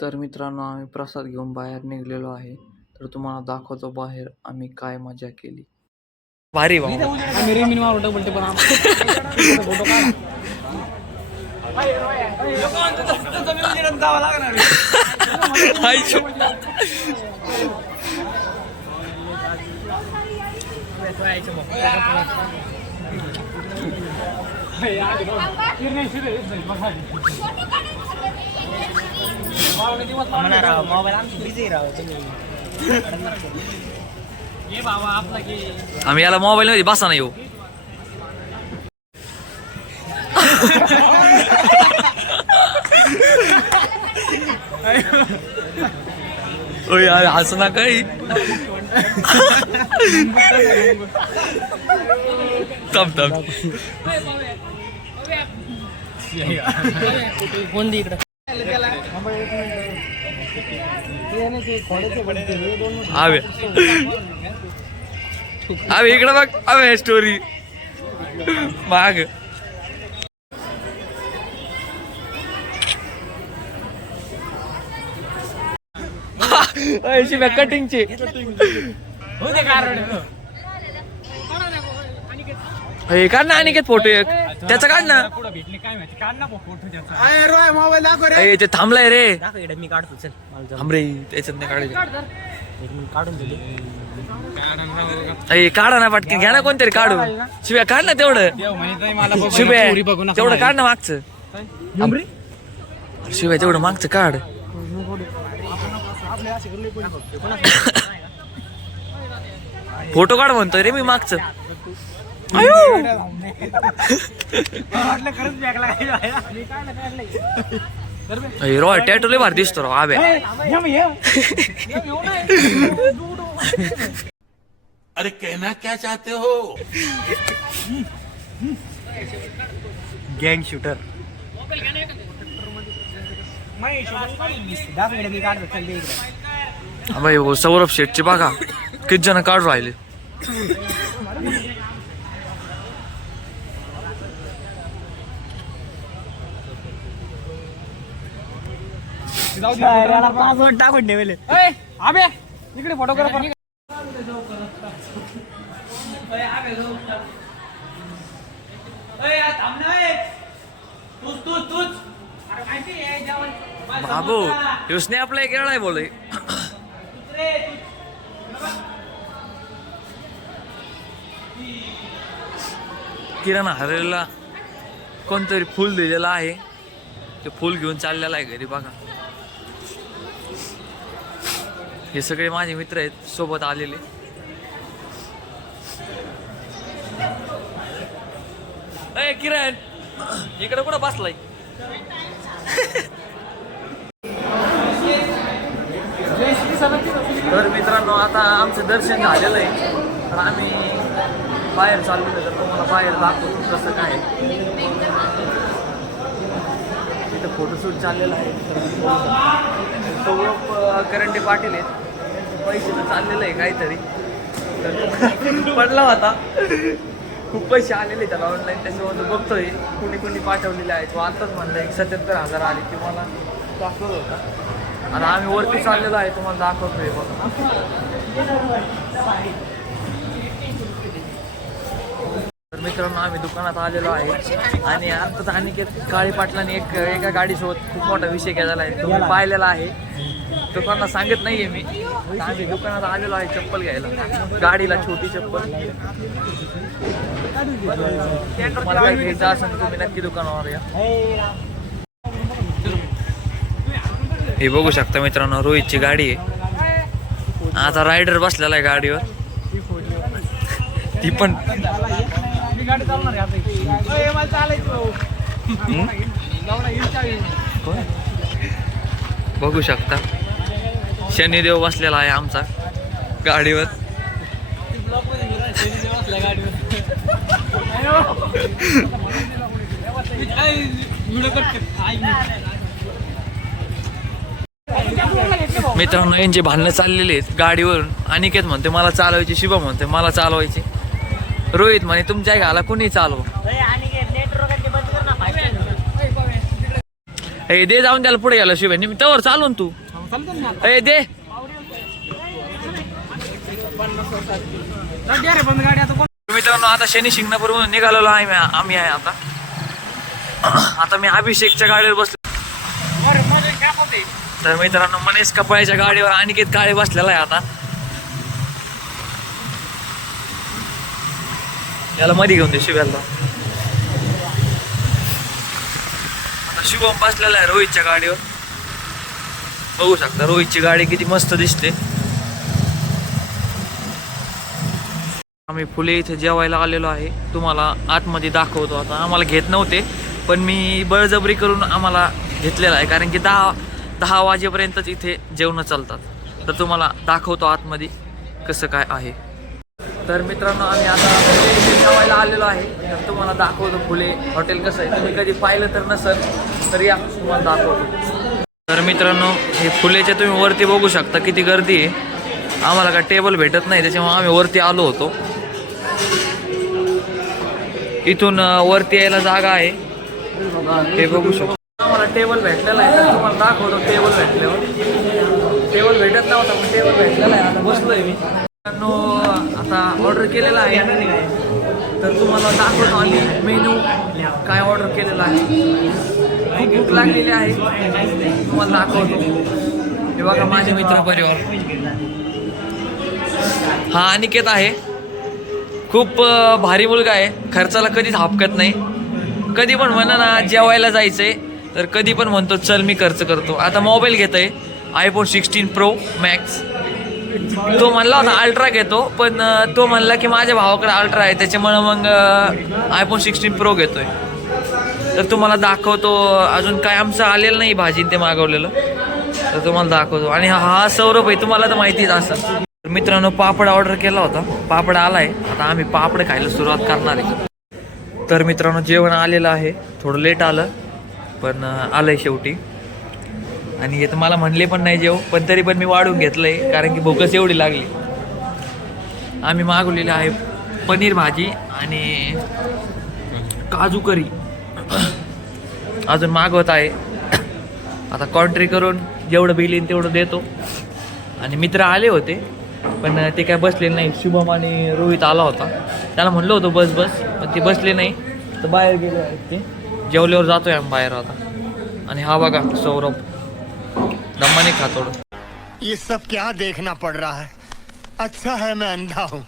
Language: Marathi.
तर मित्रांनो, आम्ही प्रसाद घेऊन बाहेर निघलेलो आहे. तर तुम्हाला दाखवतो बाहेर आम्ही काय मजा केली. भारी आम्ही याला मोबाईल मध्ये बसा नाही येऊ. यार हसू ना काही. थांब थांब आवे इकडे बघ. आवे स्टोरी माग शिव्या कटिंगचे काढ ना अनिकेत फोटो एक त्याचा काढ ना. ते थांबलाय रे. मी काढतो चल थांब रे त्याच्यात नाही काढायचं. काढून दिली काढा ना पटकन. घ्या ना कोणतरी काढू. शिव्या काढ ना तेवढं. शिव्या तेवढं काढ ना मागचं. शिव्या तेवढं मागचं काढ. फोटो काढ म्हणतोय रे मी मागचं. रॉय टॅटू लय भारी दिसतो राव. आबे अरे कहना क्या चाहते हो. गँग शूटर भाई हो सौरभ शेटचे बघा किती जण काढून राहिले. पासवर्ड टाकून ठेवले. आबे इकडे फोटोग्राफर बाबू उसने आपला एक आहे बोले. किराणा हरलेला कोणतरी फुल दिलेलं आहे. ते फुल घेऊन चाललेला आहे घरी बघा. हे सगळे माझे मित्र आहेत सोबत आलेले. अय किरण इकडे कुठं बसलाय. तर मित्रांनो आता आमचं दर्शन झालेलं आहे. तर आम्ही बाहेर चाललेलो तर तुम्हाला बाहेर दाखवतो कसं काय. इथं फोटोशूट चाललेलं आहे. सौरभ करंडे पाटील आहेत. पैसे तर चाललेलं आहे काहीतरी. तर पडला होता. खूप पैसे आलेले त्याला ऑनलाईन. त्याच्यावर बघतोय कुणी कुणी पाठवलेले आहेत. तो आताच म्हणलं 77,000 आले की मला दाखवत होता. आणि आम्ही वरती चाललेलो आहे तुम्हाला दाखवतोय बघा. तर मित्रांनो आम्ही दुकानात आलेलो आहे. आणि आताच अनिकेत काळे पाटलांनी एका गाडीसोबत खूप मोठा विषय केलेला आहे. तुम्ही पाहिलेला आहे. दुकानात सांगत नाहीये मी. आम्ही दुकानात आलेलो आहे चप्पल घ्यायला. गाडीला छोटी चप्पल. तुम्हाला काही घ्यायचं असेल तुम्ही नक्की दुकानावर या. हे बघू शकता मित्रांनो रोहितची गाडी आहे. आता रायडर बसलेला आहे गाडीवर. ती पण बघू शकता शनिदेव बसलेला आहे आमचा गाडीवर. मित्रांनो यांची भांडणं चाललेली आहेत गाडीवरून. अनिकेत म्हणते मला चालवायची. शिवा म्हणते मला चालवायची. रोहित म्हणे तुमच्या घाला कुणी चालव. हे दे जाऊन त्याला पुढे गेला शिवाय मी तवर चालून तू चालतो ना हे दे रे बंद गाडी आता कोण मित्रांनो आता शनी शिंगणापूरवरून निघालेलो आहे आम्ही आहे आता मी अभिषेकच्या गाडीवर बसलो. अरे माझे कॅप होते तर मित्रांनो मनीष कपाळ्याच्या गाडीवर अनिकेत काळे बसलेला आहे. आता याला मध्ये घेऊन दे शिव्याला. आता शुभम बसलेला आहे रोहितच्या गाडीवर. बघू शकता रोहितची गाडी किती मस्त दिसते. आम्ही फुले इथे जेवायला आलेलो आहे. तुम्हाला आतमध्ये दाखवतो. आता आम्हाला घेत नव्हते पण मी बळजबरी करून आम्हाला घेतलेला आहे कारण की 10 वाजेपर्यंतच इथे जेवणं चालतात. तर तुम्हाला दाखवतो आतमध्ये कसं काय आहे. तर मित्रांनो आम्ही आता फुले इथे जेवायला आलेलो आहे. तर तुम्हाला दाखवतो फुले हॉटेल कसं आहे. तुम्ही कधी पाहिलं तर नसेल तर या तुम्हाला दाखवतो. तर मित्रांनो हे फुलेचे तुम्ही वरती बघू शकता किती गर्दी आहे. आम्हाला काय टेबल भेटत नाही त्याच्यामुळे आम्ही वरती आलो होतो. इथून वरती यायला जागा आहे हे बघू शकतो. आम्हाला टेबल भेटलेला आहे तर तुम्हाला दाखवतो. टेबल भेटल्यावर टेबल भेटत नव्हता पण टेबल भेटलेला आहे. आता बसलोय मी. आता ऑर्डर केलेला आहे तर तुम्हाला दाखवतो आम्ही मेनू काय ऑर्डर केलेला आहे. खूप भूक लागलेली आहे तुम्हाला दाखवतो. हे बघा माझे मित्र परिवार. हा अनिकेत आहे. खूप भारी मुलगा आहे. खर्चाला कधीच हापकत नाही. कधी पण म्हणा ना जेवायला जायचंय तर कधी पण म्हणतो चल मी खर्च करतो. आता मोबाईल घेत आहे iPhone 16 Pro Max. तो म्हणला होता अल्ट्रा घेतो पण तो म्हणला की माझ्या भावाकडे अल्ट्रा आहे त्याच्यामुळे मग iPhone 16 Pro घेतोय. तर तुम्हाला दाखवतो. अजून काय आमचं आलेलं नाही भाजी ते मागवलेलं तर तुम्हाला दाखवतो. आणि हा सौरभ आहे तुम्हाला तर माहितीच असं. मित्रांनो पापड ऑर्डर केला होता. पापड आलाय. आता आम्ही पापड खायला सुरुवात करणार आहे. तर मित्रांनो जेवण आलेलं आहे. थोडं लेट आलं पण आलंय शेवटी. आणि हे तर मला म्हणले पण नाही जेव पण तरी पण मी वाढून घेतलंय कारण की भूकच एवढी लागली. आम्ही मागवलेली आहे पनीर भाजी आणि काजू करी. अजून मागवत आहे. आता कॉन्ट्री करून जेवढं बिल येईल तेवढं देतो. आणि मित्र आले होते पण ते काय बसले नाही. शुभम आणि रोहित आला होता त्याला म्हणलं होतं बस पण ते बसले नाही तर बाहेर गेले आहेत ते. जेवल्यावर जातोय आम्ही बाहेर आता. आणि हा बघा सौरभ दम्माने खातोड. ये सब क्या देखना पड़ रहा है. अच्छा है मैं अंधा हूँ.